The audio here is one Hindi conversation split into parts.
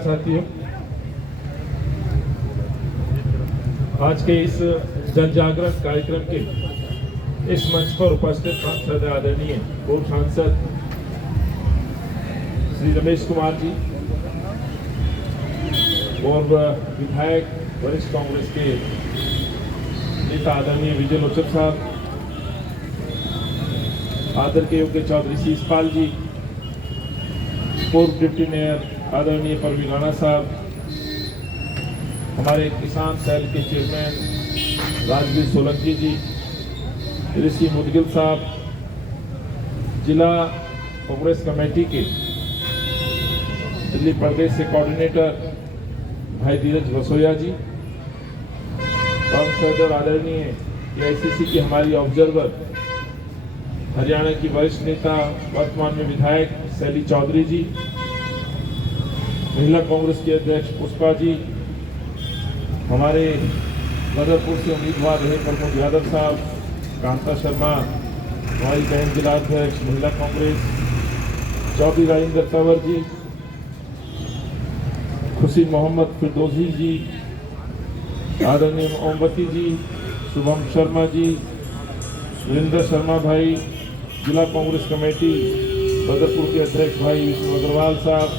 साथियों, आज के इस जन जागरण कार्यक्रम के इस मंच पर उपस्थित सांसद आदरणीय पूर्व सांसद श्री रमेश कुमार जी, पूर्व विधायक वरिष्ठ कांग्रेस के नेता आदरणीय विजय लोचन साहब, आदर के योग्य चौधरी शीशपाल जी, पूर्व डिप्टी मेयर आदरणीय परवीन राणा साहब, हमारे किसान सेल के चेयरमैन राजवीर सोलंकी जी, ऋषि मुदगिल साहब, जिला कांग्रेस कमेटी के दिल्ली प्रदेश से कोऑर्डिनेटर भाई धीरज रसोया जी, सदर आदरणीय AICC की हमारी ऑब्जर्वर हरियाणा की वरिष्ठ नेता वर्तमान में विधायक शैली चौधरी जी, महिला कांग्रेस के अध्यक्ष पुष्पा जी, हमारे बदरपुर से उम्मीदवार रहे प्रमोद यादव साहब, कांता शर्मा, हमारी बहन जिलाध्यक्ष महिला कांग्रेस चौधरी राजेंद्र तंवर जी, खुशी मोहम्मद फिरदौसी जी, आदरणीय ओमवती जी, शुभम शर्मा जी, सुरेंद्र शर्मा भाई, जिला कांग्रेस कमेटी बदरपुर के अध्यक्ष भाई विष्णु अग्रवाल साहब,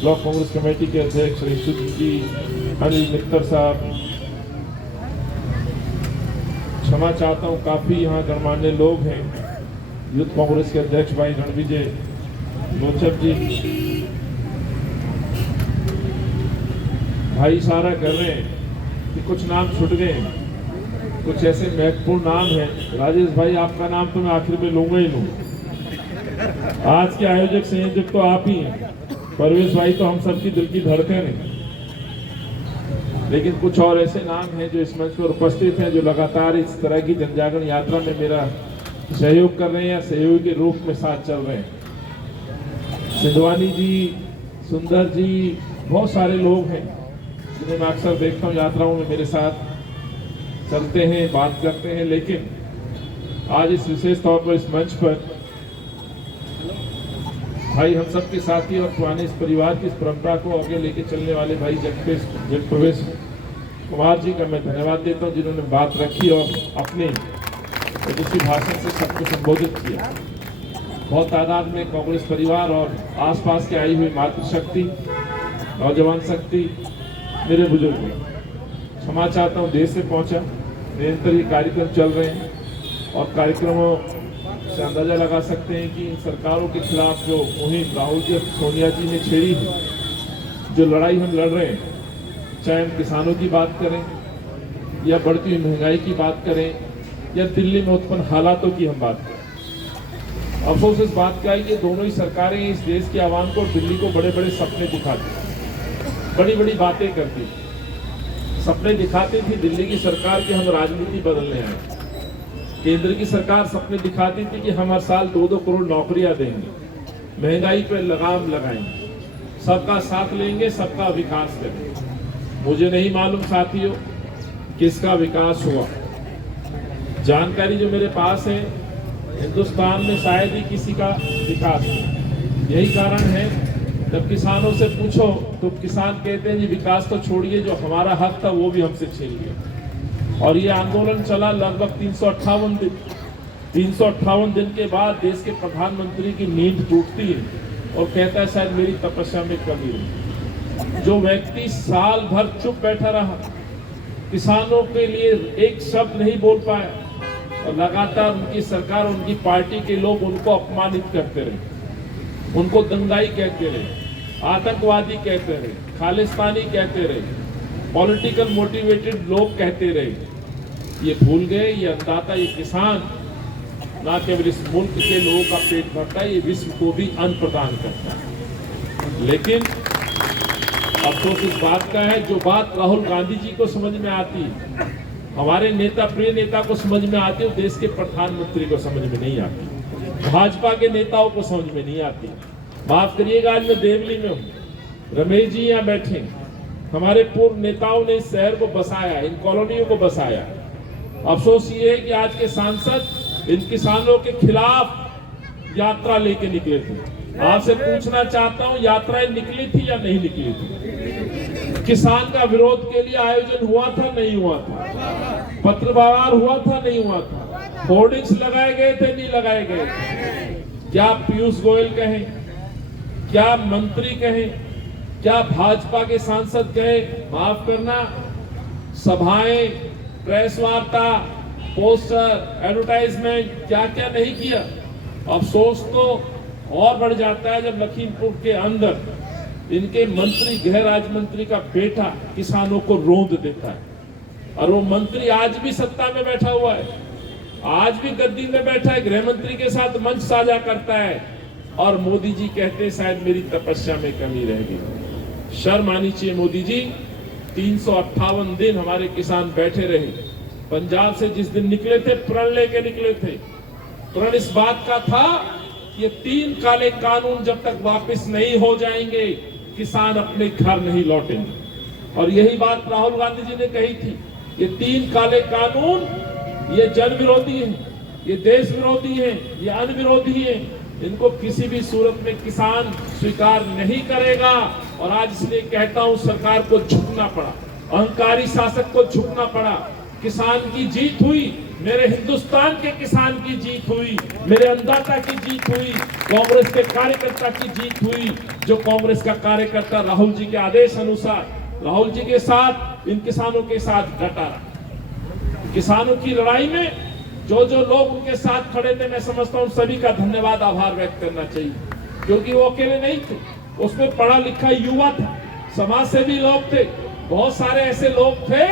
ब्लॉक कांग्रेस कमेटी के अध्यक्ष ऋषि जी, अनिल मित्तर साहब, क्षमा चाहता हूँ काफी यहाँ गणमान्य लोग हैं, यूथ कांग्रेस के अध्यक्ष भाई रणविजय लोचक जी, भाई इशारा कर रहे हैं कि कुछ नाम छूट गए, कुछ ऐसे महत्वपूर्ण नाम हैं। राजेश भाई, आपका नाम तो मैं आखिर में लूंगा ही लूंगा। आज के आयोजक संयोजक तो आप ही हैं, परवेश भाई तो हम सबकी दिल की धड़कन है, लेकिन कुछ और ऐसे नाम हैं जो इस मंच पर उपस्थित हैं, जो लगातार इस तरह की जनजागरण यात्रा में मेरा सहयोग कर रहे हैं या सहयोगी के रूप में साथ चल रहे हैं। सिंधवानी जी, सुंदर जी, बहुत सारे लोग हैं जिन्हें मैं अक्सर देखता हूँ यात्राओं में मेरे साथ चलते हैं, बात करते हैं, लेकिन आज इस विशेष तौर पर इस मंच पर भाई हम सबके साथी और पुराने इस परिवार की इस परंपरा को आगे लेके चलने वाले भाई जगप्रवेश कुमार जी का मैं धन्यवाद देता हूं, जिन्होंने बात रखी और अपने ओजस्वी भाषण से सबको संबोधित किया। बहुत तादाद में कांग्रेस परिवार और आसपास के आई हुई मातृशक्ति, नौजवान शक्ति, मेरे बुजुर्ग, क्षमा चाहता हूँ देर से पहुंचा, निरंतर ये कार्यक्रम चल रहे हैं और कार्यक्रमों से अंदाजा लगा सकते हैं कि इन सरकारों के खिलाफ जो मुहिम राहुल जी और सोनिया जी ने छेड़ी है, जो लड़ाई हम लड़ रहे हैं, चाहे हम किसानों की बात करें या बढ़ती हुई महंगाई की बात करें या दिल्ली में उत्पन्न हालातों की हम बात करें, अफसोस इस बात का है कि दोनों ही सरकारें इस देश के आवाम को, दिल्ली को बड़े बड़े सपने दिखाती, बड़ी बड़ी बातें करती, सपने दिखाती थी दिल्ली की सरकार की हम राजनीति बदलने आए। केंद्र की सरकार सपने दिखाती थी कि हम हर साल 2-2 करोड़ नौकरियां देंगे, महंगाई पर लगाम लगाएंगे, सबका साथ लेंगे, सबका विकास करेंगे। मुझे नहीं मालूम साथियों किसका विकास हुआ। जानकारी जो मेरे पास है, हिंदुस्तान में शायद ही किसी का विकास हुआ। यही कारण है जब किसानों से पूछो तो किसान कहते हैं जी विकास तो छोड़िए, जो हमारा हक था वो भी हमसे छीन लिया। और ये आंदोलन चला लगभग 358 दिन। 358 दिन के बाद देश के प्रधानमंत्री की नींद टूटती है और कहता है शायद मेरी तपस्या में कमी हुई। जो व्यक्ति साल भर चुप बैठा रहा, किसानों के लिए एक शब्द नहीं बोल पाया और लगातार उनकी सरकार, उनकी पार्टी के लोग उनको अपमानित करते रहे, उनको दंगाई कहते रहे, आतंकवादी कहते रहे, खालिस्तानी कहते रहे, पॉलिटिकल मोटिवेटेड लोग कहते रहे। ये भूल गए, ये अन्नदाता, ये किसान ना केवल इस मुल्क के लोगों का पेट भरता है, ये विश्व को भी अन्न प्रदान करता है। लेकिन अफसोस इस बात का है, जो बात राहुल गांधी जी को समझ में आती, हमारे नेता, प्रिय नेता को समझ में आती, वो देश के प्रधानमंत्री को समझ में नहीं आती, भाजपा के नेताओं को समझ में नहीं आती। माफ करिएगा, आज मैं देवली में हूँ, रमेश जी यहाँ बैठे, हमारे पूर्व नेताओं ने इस शहर को बसाया, इन कॉलोनियों को बसाया। अफसोस ये है कि आज के सांसद इन किसानों के खिलाफ यात्रा लेके निकले थे, आपसे पूछना चाहता हूं, यात्राएं निकली थी या नहीं निकली थी? किसान का विरोध के लिए आयोजन हुआ था नहीं हुआ था? पत्र व्यवहार हुआ था नहीं हुआ था? होर्डिंग्स लगाए गए थे नहीं लगाए गए? क्या पीयूष गोयल कहें, क्या मंत्री कहें, क्या भाजपा के सांसद कहें, माफ करना, सभाएं, प्रेस वार्ता, पोस्टर, एडवर्टाइजमेंट, क्या क्या नहीं किया। अफसोस तो और बढ़ जाता है जब लखीमपुर के अंदर इनके मंत्री, गृह राज्य मंत्री का बेटा किसानों को रोंद देता है, और वो मंत्री आज भी सत्ता में बैठा हुआ है, आज भी गद्दी में बैठा है, गृह मंत्री के साथ मंच साझा करता है, और मोदी जी कहते शायद मेरी तपस्या में कमी रह गई। शर्म आनी चाहिए मोदी जी। 358 दिन हमारे किसान बैठे रहे। पंजाब से जिस दिन निकले थे, प्रण लेके निकले थे। प्रण इस बात का था कि ये 3 काले कानून जब तक वापस नहीं हो जाएंगे, किसान अपने घर नहीं लौटेंगे। और यही बात राहुल गांधी जी ने कही थी। ये 3 काले कानून, ये जन विरोधी हैं, ये देश विरोधी हैं, ये अन्न विरोधी हैं। इनको किसी भी सूरत में किसान स्वीकार नहीं करेगा। और आज इसलिए कहता हूं, सरकार को झुकना पड़ा, अहंकारी शासक को झुकना पड़ा। किसान की जीत हुई, मेरे हिंदुस्तान के किसान की जीत हुई, मेरे अन्नदाता की जीत हुई, कांग्रेस के कार्यकर्ता की जीत हुई, जो कांग्रेस का कार्यकर्ता राहुल जी के आदेश अनुसार राहुल जी के साथ, इन किसानों के साथ डटा रहा। किसानों की लड़ाई में जो जो लोग उनके साथ खड़े थे, मैं समझता हूं सभी का धन्यवाद, आभार व्यक्त करना चाहिए, क्योंकि वो अकेले नहीं थे। उसमें पढ़ा लिखा युवा था, समाज सेवी लोग थे, बहुत सारे ऐसे लोग थे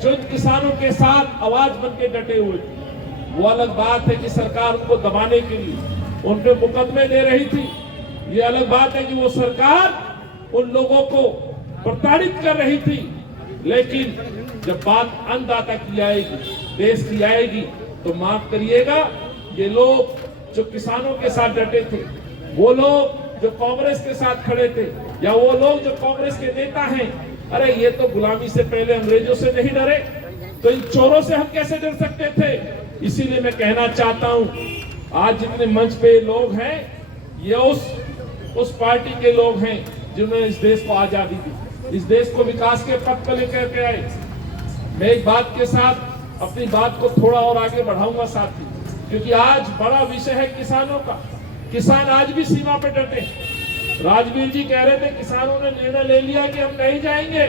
जो किसानों के साथ आवाज बन के डटे हुए थे। वो अलग बात है कि सरकार उनको दबाने के लिए उन पे मुकदमे दे रही थी। ये अलग बात है कि वो सरकार उन लोगों को प्रताड़ित कर रही थी। लेकिन जब बात अन्नदाता की आएगी, देश की आएगी, तो माफ करिएगा, ये लोग जो किसानों के साथ डटे थे, वो लोग जो कांग्रेस के साथ खड़े थे, या वो लोग जो कांग्रेस के नेता हैं, अरे ये तो गुलामी से पहले अंग्रेजों से नहीं डरे, तो इन चोरों से हम कैसे डर सकते थे? इसीलिए मैं कहना चाहता हूं, आज जितने मंच पे लोग हैं, ये उस पार्टी के लोग हैं जिन्होंने इस देश को आजादी दी, इस देश को विकास के पथ पर लेकर के आए। मैं एक बात के साथ अपनी बात को थोड़ा और आगे बढ़ाऊंगा साथी, क्योंकि आज बड़ा विषय है किसानों का। किसान आज भी सीमा पे डटे। राजवीर जी कह रहे थे किसानों ने निर्णय ले लिया कि हम नहीं जाएंगे।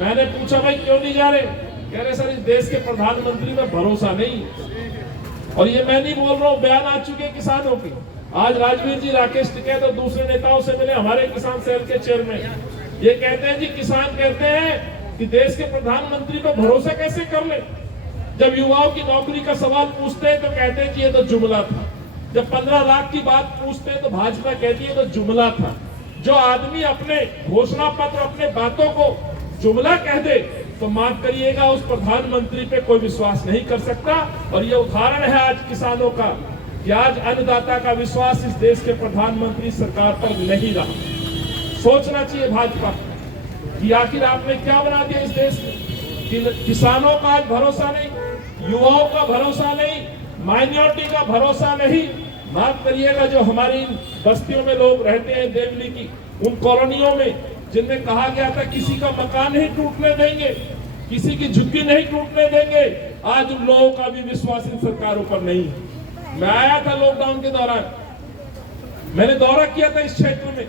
मैंने पूछा भाई क्यों नहीं जा रहे? कह रहे सर इस देश के प्रधानमंत्री में भरोसा नहीं। और ये मैं नहीं बोल रहा हूँ, बयान आ चुके किसानों के। आज राजवीर जी, राकेश टिकैत और दूसरे नेताओं से मिले, हमारे किसान सेल के चेयरमैन। ये कहते हैं जी, किसान कहते हैं कि देश के प्रधानमंत्री पर भरोसा कैसे कर ले। जब युवाओं की नौकरी का सवाल पूछते हैं तो कहते हैं कि ये तो जुमला था। जब 15 लाख की बात पूछते हैं तो भाजपा कहती है तो जुमला था। जो आदमी अपने घोषणा पत्र, अपने बातों को जुमला कह दे, तो माफ करिएगा, उस प्रधानमंत्री पे कोई विश्वास नहीं कर सकता। और ये उदाहरण है आज किसानों का कि आज अन्नदाता का विश्वास इस देश के प्रधानमंत्री सरकार पर नहीं रहा। सोचना चाहिए भाजपा कि आखिर आपने क्या बना दिया इस देश में। किसानों का आज भरोसा नहीं, युवाओं का भरोसा नहीं, माइनॉरिटी का भरोसा नहीं। माफ करिएगा, जो हमारी बस्तियों में लोग रहते हैं, देवली की उन कॉलोनियों में, जिनमें कहा गया था किसी का मकान नहीं टूटने देंगे, किसी की झुग्गी नहीं टूटने देंगे, आज उन लोगों का भी विश्वास इन सरकारों पर नहीं है। मैं आया था लॉकडाउन के दौरान, मैंने दौरा किया था इस क्षेत्र में।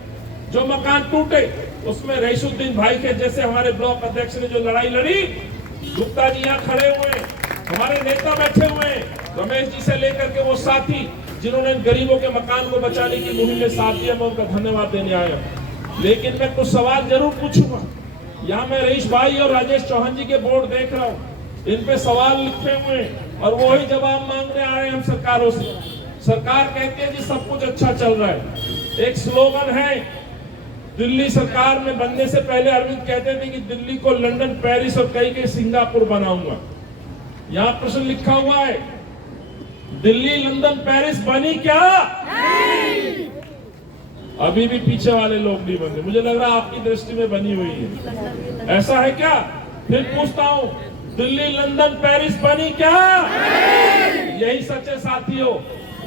जो मकान टूटे उसमें रईसुद्दीन भाई के जैसे हमारे ब्लॉक अध्यक्ष ने जो लड़ाई लड़ी, गुप्ता जी यहाँ खड़े हुए, हमारे नेता बैठे हुए, रमेश जी से लेकर के वो साथी जिन्होंने गरीबों के मकान को बचाने की मुहिम में साथ दिया, मैं उनका धन्यवाद देने आया। लेकिन मैं कुछ सवाल जरूर पूछूंगा। यहाँ मैं रईस भाई और राजेश चौहान जी के बोर्ड देख रहा हूँ, इन पे सवाल लिखे हुए हैं और वो ही जवाब मांगने आ रहे हैं हम सरकारों से। सरकार कहती है जी सब कुछ अच्छा चल रहा है। एक स्लोगन है, दिल्ली सरकार में बनने से पहले अरविंद कहते थे कि दिल्ली को लंदन, पेरिस और कई सिंगापुर बनाऊंगा। यहाँ प्रश्न लिखा हुआ है, दिल्ली, लंदन, पेरिस बनी क्या? नहीं। अभी भी पीछे वाले लोग नहीं बने। मुझे लग रहा आपकी दृष्टि में बनी हुई है, ऐसा है क्या? फिर पूछता हूँ, दिल्ली, लंदन, पेरिस बनी क्या? नहीं। यही सच है साथियों,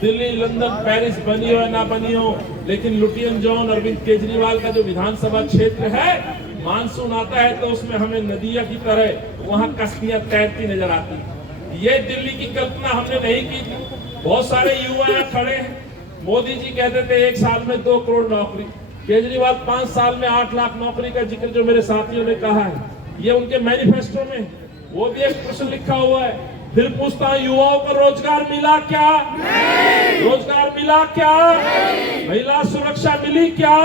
दिल्ली, लंदन, पेरिस बनी हो या ना बनी हो, लेकिन लुटियन जॉन अरविंद केजरीवाल का जो विधानसभा क्षेत्र है, मानसून आता है तो उसमें हमें नदियां की तरह वहां कश्तियां तैरती नजर आती। ये दिल्ली की कल्पना हमने नहीं की थी। बहुत सारे युवा यहाँ खड़े हैं। मोदी जी कहते थे 1 साल में 2 करोड़ नौकरी, केजरीवाल 5 साल में 8 लाख नौकरी का जिक्र जो मेरे साथियों ने कहा है, ये उनके मैनिफेस्टो में, वो भी एक प्रश्न लिखा हुआ है। फिर पूछता हूं, युवाओं को रोजगार मिला क्या? रोजगार मिला क्या? महिला सुरक्षा मिली क्या?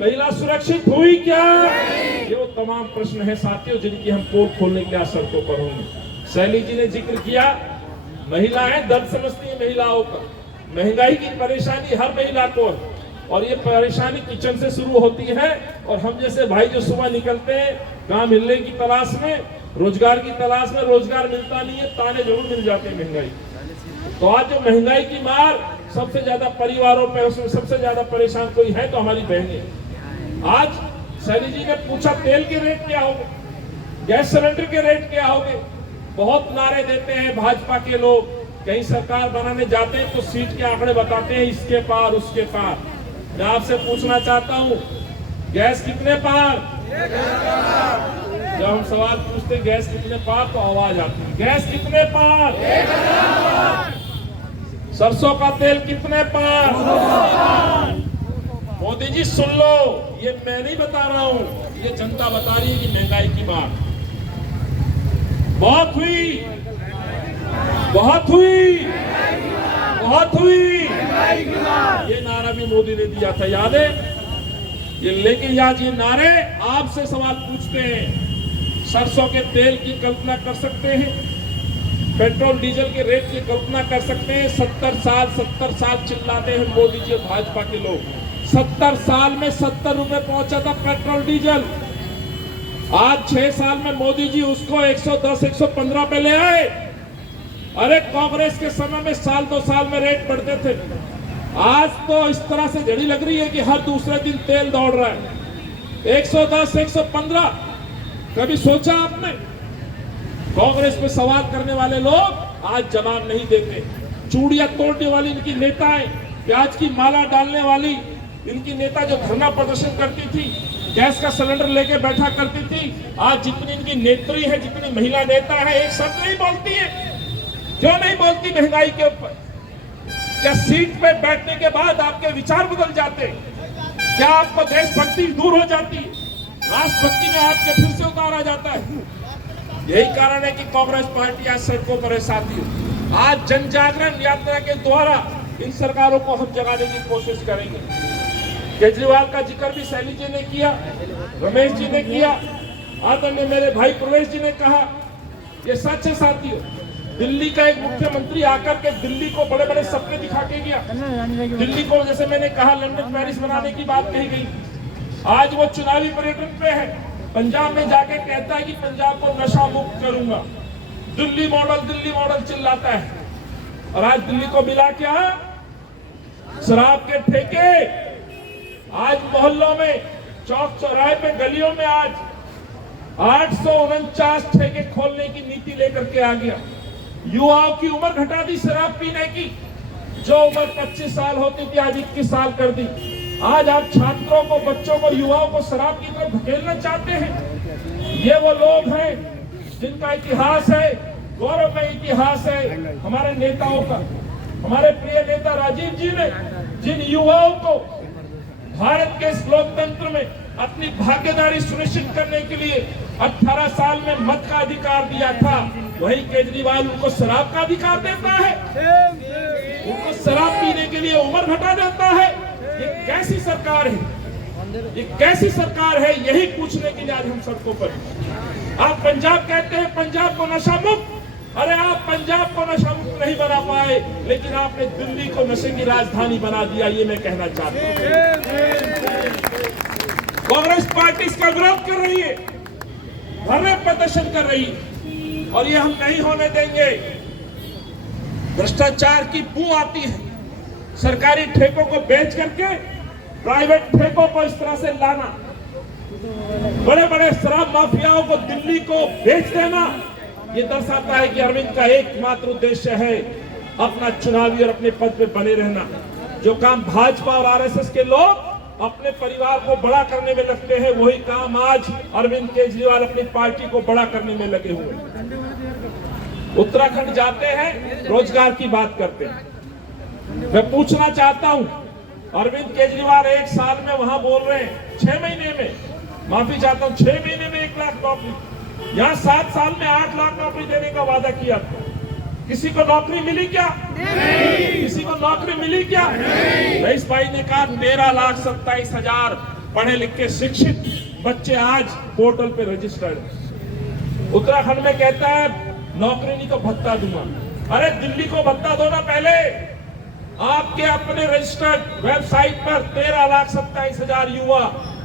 महिला सुरक्षित हुई क्या? ये वो तमाम प्रश्न है साथियों जिनकी हम पोल खोलने के लिए आज सड़कों पर होंगे। शैली जी ने जिक्र किया, महिलाएं दर्द समझती है महिलाओं का, महंगाई की परेशानी हर महिला को है, और ये परेशानी किचन से शुरू होती है। और हम जैसे भाई जो सुबह निकलते हैं काम मिलने की तलाश में, रोजगार की तलाश में, रोजगार मिलता नहीं है, ताने जरूर मिल जाते हैं महंगाई। तो आज जो महंगाई की मार सबसे ज्यादा परिवारों पे, उसमें सबसे ज्यादा परेशान कोई है तो हमारी बहनें। आज सैनी जी ने पूछा तेल के रेट क्या होंगे, गैस सिलेंडर के रेट क्या होंगे। बहुत नारे देते हैं भाजपा के लोग, कहीं सरकार बनाने जाते हैं तो सीट के आंकड़े बताते हैं, इसके पार उसके पार। मैं आपसे पूछना चाहता हूं, गैस कितने पार? जब हम सवाल पूछते गैस कितने पार तो आवाज आती है, गैस कितने पार? सरसों का तेल कितने पार? मोदी जी सुन लो, ये मैं नहीं बता रहा हूं, ये जनता बता रही है कि महंगाई की मार बहुत हुई, बहुत हुई, बहुत हुई। ये नारा भी मोदी ने दिया था, याद है ये? लेकिन आज ये नारे आपसे सवाल पूछते हैं, सरसों के तेल की कल्पना कर सकते हैं? पेट्रोल डीजल के रेट की कल्पना कर सकते हैं? 70 साल चिल्लाते हैं मोदी जी और भाजपा के लोग। 70 साल में 70 रुपए पहुंचा था पेट्रोल डीजल। आज 6 साल में मोदी जी उसको 110, 115 पे ले आए। अरे कांग्रेस के समय में साल 2 साल में रेट बढ़ते थे, आज तो इस तरह से झड़ी लग रही है कि हर दूसरे दिन तेल दौड़ रहा है। 110, 115, कभी सोचा आपने? कांग्रेस पे सवाल करने वाले लोग आज जवाब नहीं देते। चूड़ियां तोड़ने वाली इनकी नेताएं, प्याज की माला डालने वाली इनकी नेता जो धरना प्रदर्शन करती थी, गैस का सिलेंडर लेके बैठा करती थी, आज जितनी इनकी नेत्री है, जितनी महिला नेता है, एक शब्द नहीं बोलती है। क्यों नहीं बोलती महंगाई के ऊपर? क्या सीट पे बैठने के बाद आपके विचार बदल जाते? क्या आपको देशभक्ति दूर हो जाती? राष्ट्रभक्ति में आपके फिर से उतारा जाता है? यही कारण है कि कांग्रेस पार्टी आज सड़कों पर है साथियों। आज जन जागरण यात्रा के द्वारा इन सरकारों को हम जगाने की कोशिश करेंगे। केजरीवाल का जिक्र भी शैली जी ने किया, रमेश जी ने किया, आदरणीय मेरे भाई प्रवेश जी ने कहा। ये सच है साथियों, दिल्ली का एक मुख्यमंत्री आकर के दिल्ली को बड़े बड़े सपने दिखा के गया। दिल्ली को जैसे मैंने कहा लंदन पेरिस बनाने की बात कही गई। आज वो चुनावी पर्यटन पे है, पंजाब में जाके कहता है कि पंजाब को नशा मुक्त करूंगा। दिल्ली मॉडल चिल्लाता है। और आज दिल्ली को मिला क्या? शराब के ठेके। आज मोहल्लों में, चौक चौराहे पे, गलियों में आज 849 ठेके खोलने की नीति लेकर के आ गया। युवाओं की उम्र घटा दी शराब पीने की, जो उम्र 25 साल होती थी आज 21 साल कर दी। आज आप छात्रों को, बच्चों को, युवाओं को शराब की तरफ धकेलना चाहते हैं। ये वो लोग हैं जिनका इतिहास है, गौरवमय इतिहास है हमारे नेताओं का। हमारे प्रिय नेता राजीव जी ने जिन युवाओं को भारत के इस लोकतंत्र में अपनी भागीदारी सुनिश्चित करने के लिए 18 साल में मत का अधिकार दिया था, वही केजरीवाल उनको शराब का अधिकार देता है, उनको शराब पीने के लिए उम्र घटा देता है। ये कैसी सरकार है? ये कैसी सरकार है? यही पूछने के लिए आज हम सड़कों पर। आप पंजाब कहते हैं पंजाब को नशा मुक्त। अरे आप पंजाब को नशा मुक्त नहीं बना पाए, लेकिन आपने दिल्ली को नशे की राजधानी बना दिया। ये मैं कहना चाहता हूं। कांग्रेस पार्टी इसका विरोध कर रही है, धरने प्रदर्शन कर रही है, और ये हम नहीं होने देंगे। भ्रष्टाचार की बू आती है। सरकारी ठेकों को बेच करके प्राइवेट ठेकों को इस तरह से लाना, बड़े बड़े शराब माफियाओं को दिल्ली को बेच देना, ये दर्शाता है कि अरविंद का एकमात्र उद्देश्य है अपना चुनावी और अपने पद पे बने रहना। जो काम भाजपा और आरएसएस के लोग अपने परिवार को बड़ा करने में लगते हैं, वही काम आज अरविंद केजरीवाल अपनी पार्टी को बड़ा करने में लगे हुए हैं। उत्तराखंड जाते हैं, रोजगार की बात करते हैं। मैं पूछना चाहता हूं, अरविंद केजरीवाल 1 साल में वहां बोल रहे हैं 6 महीने में, माफी चाहता हूं, 6 महीने में 1 लाख नौकरी, यहाँ 7 साल में 8 लाख नौकरी देने का वादा किया था। किसी को नौकरी मिली क्या? नहीं। किसी को नौकरी मिली क्या? नहीं। रईस भाई ने कहा 13,27,000 पढ़े लिखे शिक्षित बच्चे आज पोर्टल पे रजिस्टर्ड। उत्तराखंड में कहता है नौकरी नहीं तो भत्ता दूंगा। अरे दिल्ली को भत्ता दो ना पहले। आपके अपने रजिस्टर्ड वेबसाइट पर 13,27,000 युवा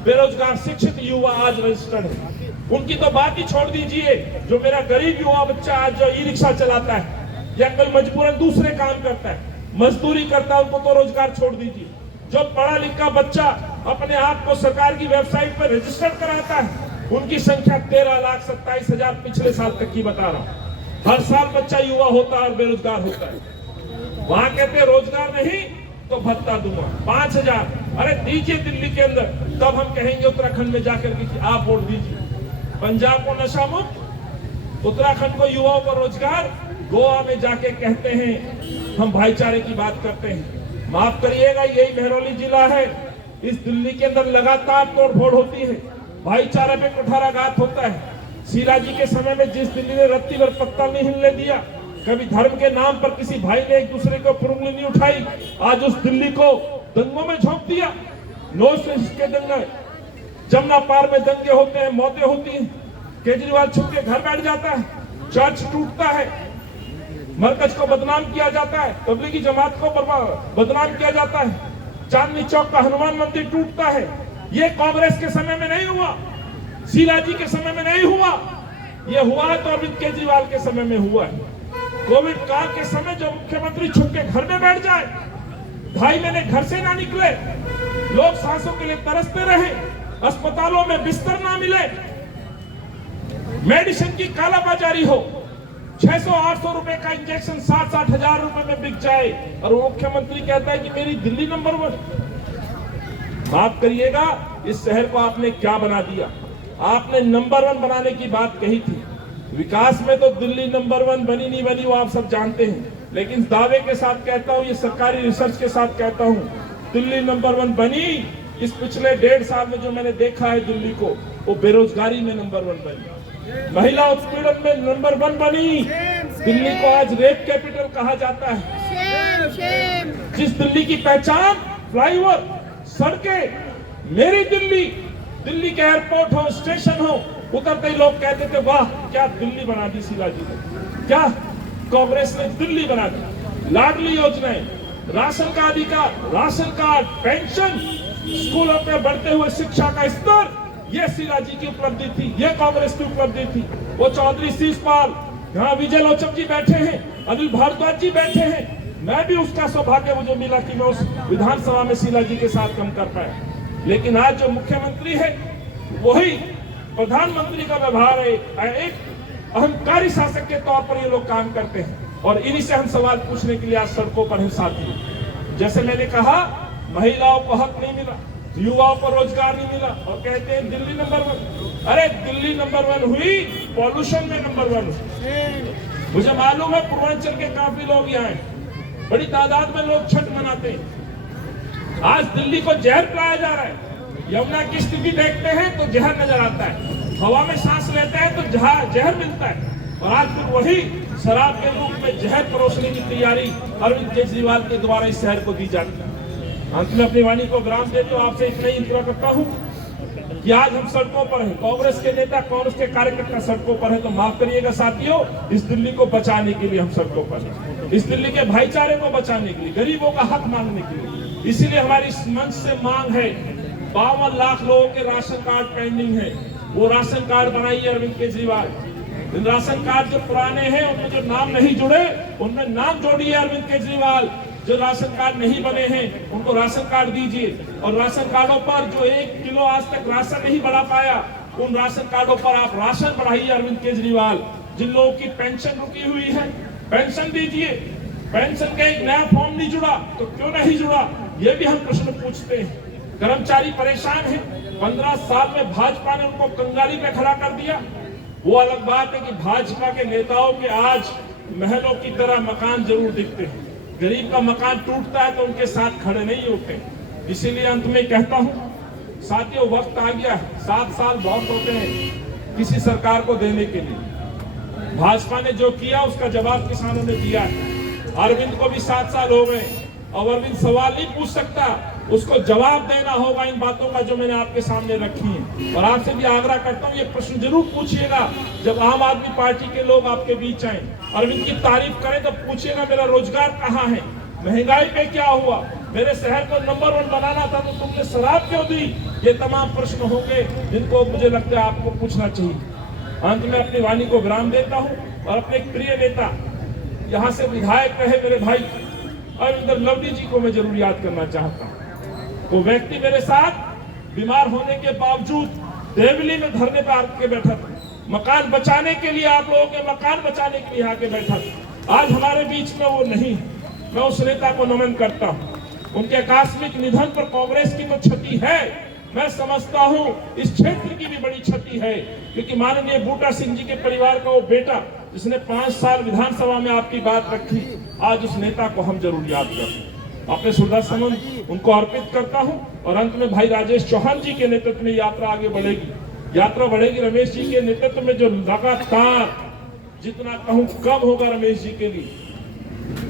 बेरोजगार शिक्षित युवा आज रजिस्टर्ड है। उनकी तो बात ही छोड़ दीजिए। जो मेरा गरीब युवा बच्चा आज जो ई रिक्शा चलाता है या कल मजबूरन दूसरे काम करता है, मजदूरी करता है, उनको तो रोजगार छोड़ दीजिए। जो पढ़ा लिखा बच्चा अपने आप को सरकार की वेबसाइट पर रजिस्टर कराता है, उनकी संख्या 13,27,000 पिछले साल तक की बता रहा हूं। हर साल बच्चा युवा होता है और बेरोजगार होता है। वहां कहते हैं रोजगार नहीं तो भत्ता दूंगा 5,000। अरे दीजिए दिल्ली के अंदर, तब हम कहेंगे उत्तराखंड में जाकर के आप वोट दीजिए। पंजाब को नशा मुक्त, उत्तराखंड को युवाओं को रोजगार, गोवा में जाके कहते हैं हम भाईचारे की बात करते हैं। माफ करिएगा, यही महरौली जिला है। इस दिल्ली के अंदर लगातार तोड़फोड़ होती है, भाईचारे पे कुठाराघात होता है। शीला जी के समय में जिस दिल्ली ने रत्ती भर पत्ता नहीं हिलने दिया, कभी धर्म के नाम पर किसी भाई ने एक दूसरे को उंगली नहीं उठाई, आज उस दिल्ली को दंगों में झोंक दिया। नो सेंस के दंगे, जमुना पार में दंगे होते हैं, मौतें होती हैं। केजरीवाल छुप के घर बैठ जाता है, चर्च टूटता है, मरकज को बदनाम किया जाता है, तबलीगी जमात को बदनाम किया जाता है, चांदनी चौक का हनुमान मंदिर टूटता है। ये कांग्रेस के समय में नहीं हुआ, शीला जी के समय में नहीं हुआ, ये हुआ है तो अरविंद केजरीवाल के समय में हुआ है। कोविड काल के समय जो मुख्यमंत्री छुप के घर में बैठ जाए, 2.5 महीने घर से ना निकले, लोग सांसों के लिए तरसते रहे, अस्पतालों में बिस्तर ना मिले, मेडिसिन की कालाबाजारी हो, 600-800 रुपए का इंजेक्शन 60-60 हजार रुपए में बिक जाए, और वो मुख्यमंत्री कहता है कि मेरी दिल्ली नंबर 1। माफ करिएगा, इस शहर को आपने क्या बना दिया? आपने नंबर 1 बनाने की बात कही थी। विकास में तो दिल्ली नंबर 1 बनी नहीं बनी वो आप सब जानते हैं, लेकिन दावे के साथ कहता हूं, ये सरकारी रिसर्च के साथ कहता हूं, दिल्ली नंबर 1 बनी। इस पिछले 1.5 साल में जो मैंने देखा है दिल्ली को, वो बेरोजगारी में नंबर 1 बनी, महिला उत्पीड़न में नंबर 1 बनी। दिल्ली को आज रेप कैपिटल कहा जाता है। जिस दिल्ली की पहचान फ्लाईओवर, सड़कें, मेरी दिल्ली, दिल्ली के एयरपोर्ट हो, स्टेशन हो, उतरते ही लोग कहते थे वाह क्या दिल्ली बना दी शीला जी ने, क्या कांग्रेस ने दिल्ली बना दी। लाडली योजनाएं, राशन का अधिकार, राशन कार्ड, पेंशन, स्कूलों में बढ़ते हुए शिक्षा का स्तर, ये शीला जी की उपलब्धि थी, ये कांग्रेस की उपलब्धि थी। वो चौधरी शीशपाल, यहाँ विजय लोचन जी बैठे हैं, अनिल भारद्वाज जी बैठे हैं, मैं भी उसका सौभाग्य मुझे मिला कि मैं उस विधानसभा में शीला जी के साथ काम कर पाया। लेकिन आज जो मुख्यमंत्री है वही प्रधानमंत्री का व्यवहार है, एक अहंकारी शासक के तौर पर ये लोग काम करते हैं। और इन्हीं से हम सवाल पूछने के लिए आज सड़कों पर हैं साथियों। जैसे मैंने कहा, महिलाओं को हक नहीं मिला, युवाओं को रोजगार नहीं मिला, और कहते हैं दिल्ली नंबर 1। अरे दिल्ली नंबर 1 हुई पॉल्यूशन में नंबर 1। मुझे मालूम है पूर्वांचल के काफी लोग यहाँ हैं, बड़ी तादाद में लोग छठ मनाते हैं। आज दिल्ली को जहर पिलाया जा रहा है। यमुना की स्थिति देखते हैं तो जहर नजर आता है, हवा में सांस लेते हैं तो जहर मिलता है, और आज फिर वही शराब के रूप में जहर परोसने की तैयारी अरविंद केजरीवाल के द्वारा इस शहर को दी जाती है। अंत में अपनी वाणी को विराम देते हुए आपसे इतना ही इंतजार करता हूँ कि आज हम सड़कों पर हैं, कांग्रेस के नेता, कांग्रेस के कार्यकर्ता सड़कों पर हैं, तो माफ करिएगा साथियों, इस दिल्ली को बचाने के लिए हम सड़कों पर हैं, इस दिल्ली के भाईचारे को बचाने के लिए, गरीबों का हक मांगने के लिए। इसीलिए हमारी इस मंच से मांग है, 52 लाख लोगों के राशन कार्ड पेंडिंग है, वो राशन कार्ड बनाइए अरविंद केजरीवाल। इन राशन कार्ड जो पुराने हैं उनमें जो नाम नहीं जुड़े, उनमें नाम जोड़िए अरविंद केजरीवाल। जो राशन कार्ड नहीं बने हैं उनको राशन कार्ड दीजिए, और राशन कार्डों पर जो 1 किलो आज तक राशन नहीं बढ़ा पाया, उन राशन कार्डों पर आप राशन बढ़ाइए अरविंद केजरीवाल। जिन लोगों की पेंशन रुकी हुई है, पेंशन दीजिए। पेंशन का एक नया फॉर्म नहीं जुड़ा तो क्यों नहीं जुड़ा, ये भी हम प्रश्न पूछते हैं। कर्मचारी परेशान है, 15 साल में भाजपा ने उनको कंगाली पे खड़ा कर दिया। वो अलग बात है कि भाजपा के नेताओं के आज महलों की तरह मकान जरूर दिखते हैं, गरीब का मकान टूटता है तो उनके साथ खड़े नहीं होते। इसीलिए अंत में कहता हूं साथियों, वक्त आ गया है, 7 साल बहुत होते हैं किसी सरकार को देने के लिए। भाजपा ने जो किया उसका जवाब किसानों ने दिया है। अरविंद को भी 7 साल हो गए, अब अरविंद सवाल नहीं पूछ सकता, उसको जवाब देना होगा इन बातों का जो मैंने आपके सामने रखी है। और आपसे भी आग्रह करता हूँ, ये प्रश्न जरूर पूछिएगा जब आम आदमी पार्टी के लोग आपके बीच आए, अरविंद की तारीफ करें तो पूछिएगा मेरा रोजगार कहाँ है, महंगाई पे क्या हुआ, मेरे शहर को नंबर 1 बनाना था तो तुमने शराब क्यों दी। ये तमाम प्रश्न होंगे जिनको मुझे लगता है आपको पूछना चाहिए। अंत में अपनी वाणी को विराम देता हूँ और अपने एक प्रिय नेता, यहाँ से विधायक रहे मेरे भाई अरविंदर लवली जी को मैं जरूर याद करना चाहता हूँ। वो व्यक्ति मेरे साथ बीमार होने के बावजूद देवली में धरने पर आके बैठा था, मकान बचाने के लिए, आप लोगों के मकान बचाने के लिए आके बैठा था। आज हमारे बीच में वो नहीं, मैं उस नेता को नमन करता हूँ। उनके आकस्मिक निधन पर कांग्रेस की तो क्षति है, मैं समझता हूँ इस क्षेत्र की भी बड़ी क्षति है, क्योंकि माननीय बूटा सिंह जी के परिवार का वो बेटा जिसने 5 साल विधानसभा में आपकी बात रखी, आज उस नेता को हम जरूर याद करते। अपने श्रद्धासुमन उनको अर्पित करता हूं और अंत में भाई राजेश चौहान जी के नेतृत्व में यात्रा आगे बढ़ेगी। यात्रा बढ़ेगी रमेश जी के नेतृत्व में, जो लगातार जितना कहूं कम होगा रमेश जी के लिए।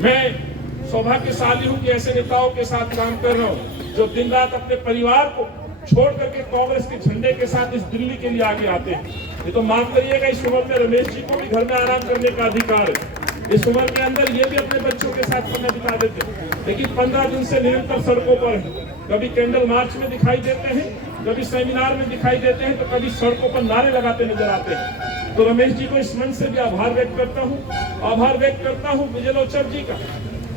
मैं सौभाग्यशाली हूं कि ऐसे नेताओं के साथ काम कर रहा हूं जो दिन रात अपने परिवार को छोड़ करके कांग्रेस के झंडे के साथ इस दिल्ली के लिए आगे आते हैं। ये तो माफ करिएगा, इस उम्र में रमेश जी को भी घर में आराम करने का अधिकार है। इस उम्र के अंदर ये भी अपने बच्चों के साथ समय बिता देते हैं, लेकिन 15 दिन से निरंतर सड़कों पर है। कभी कैंडल मार्च में दिखाई देते हैं, कभी सेमिनार में दिखाई देते हैं, तो कभी सड़कों पर नारे लगाते नजर आते हैं। तो रमेश जी को इस मन से भी आभार व्यक्त करता हूँ विजयलोचन जी का,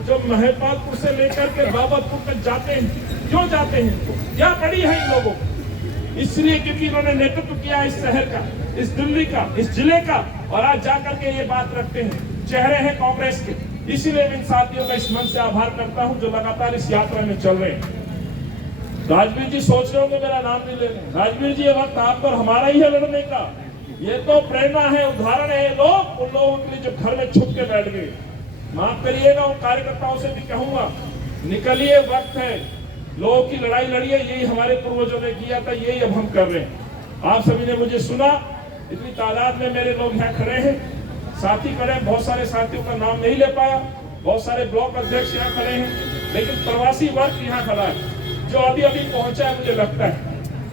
जो महपालपुर से लेकर के बाबतपुर तक जाते हैं। क्यों जाते हैं, क्या पड़ी है इन लोगों को, इसलिए क्योंकि इन्होंने नेतृत्व किया इस शहर का, इस दिल्ली का, इस जिले का, और आज जाकर के ये बात रखते हैं, चेहरे हैं कांग्रेस के। इसीलिए इन साथियों का इस मन से आभार करता हूं जो लगातार इस यात्रा में चल रहे हैं। राजवीर जी सोच रहे होंगे मेरा नाम नहीं ले रहे, राजवीर जी ये वक्त आप पर हमारा ही है लड़ने का। ये तो प्रेरणा है, उदाहरण है लोग उन लोगों के लिए जो घर में छुप के बैठ गए। माफ करिएगा, उन कार्यकर्ताओं से भी कहूंगा, निकलिए, वक्त है, लोगों की लड़ाई लड़िए। यही हमारे पूर्वजों ने किया था, यही अब हम कर रहे हैं। आप सभी ने मुझे सुना, इतनी तादाद में मेरे लोग यहाँ खड़े हैं, साथी खड़े, बहुत सारे साथियों का नाम नहीं ले पाया, बहुत सारे ब्लॉक अध्यक्ष यहाँ खड़े हैं, लेकिन प्रवासी वर्ग यहाँ खड़ा है जो अभी अभी पहुंचा है। मुझे लगता है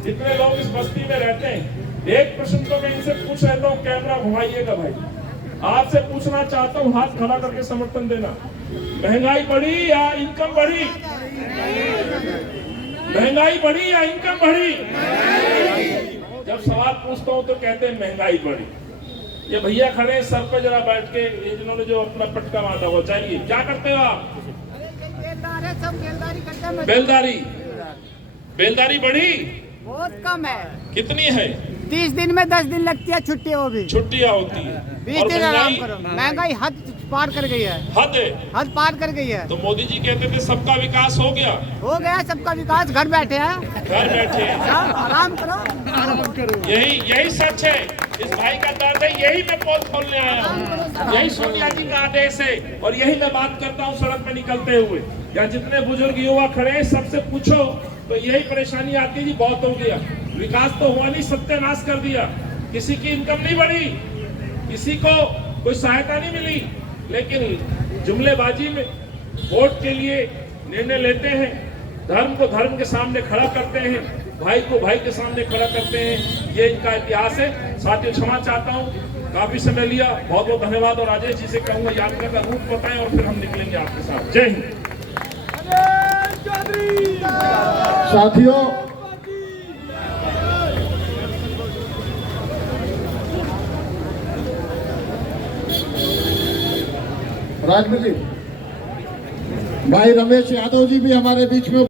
इतने लोग इस बस्ती में रहते हैं। एक प्रश्न तो मैं इनसे पूछ रहता हूँ, कैमरा घुमाइएगा भाई, आपसे पूछना चाहता हूँ, हाथ खड़ा करके समर्थन देना। महंगाई बढ़ी या इनकम बढ़ी? महंगाई बढ़ी या इनकम बढ़ी? जब सवाल पूछता हूँ तो कहते हैं महंगाई बढ़ी। ये भैया खड़े सर पे जरा बैठ के, ये जिन्होंने जो अपना पटका बांधा वो चाहिए, क्या करते हो आप? बेलदारी बढ़ी? बहुत कम है। कितनी है? 30 दिन में 10 दिन लगती है छुट्टी, वो भी छुट्टियाँ होती है। 20 दिन आराम करो। महंगाई हद पार कर गई है, हद पार कर गई है। तो मोदी जी कहते थे सबका विकास हो गया सबका विकास। घर बैठे हैं, आराम करो। यही सच है। इस भाई का दर्द है, यही मैं पोल खोलने आया हूँ, यही सोनिया जी का आदेश है, और यही मैं बात करता हूँ सड़क में निकलते हुए। या जितने बुजुर्ग युवा खड़े हैं सबसे पूछो तो यही परेशानी आती है जी, बहुत हो गया, विकास तो हुआ नहीं, सत्यानाश कर दिया। किसी की इनकम नहीं बढ़ी, किसी को कोई सहायता नहीं मिली, लेकिन जुमलेबाजी में वोट के लिए निर्णय लेते हैं, धर्म को धर्म के सामने खड़ा करते हैं, भाई को भाई के सामने खड़ा करते हैं। ये इनका इतिहास है। साथियों क्षमा चाहता हूँ, काफी समय लिया, बहुत बहुत धन्यवाद। और राजेश जी से कहूंगा यात्रा का रूट बताएं और फिर हम निकलेंगे आपके साथ। जय हिंद। साथियों, राजवीर जी, भाई रमेश यादव जी भी हमारे बीच में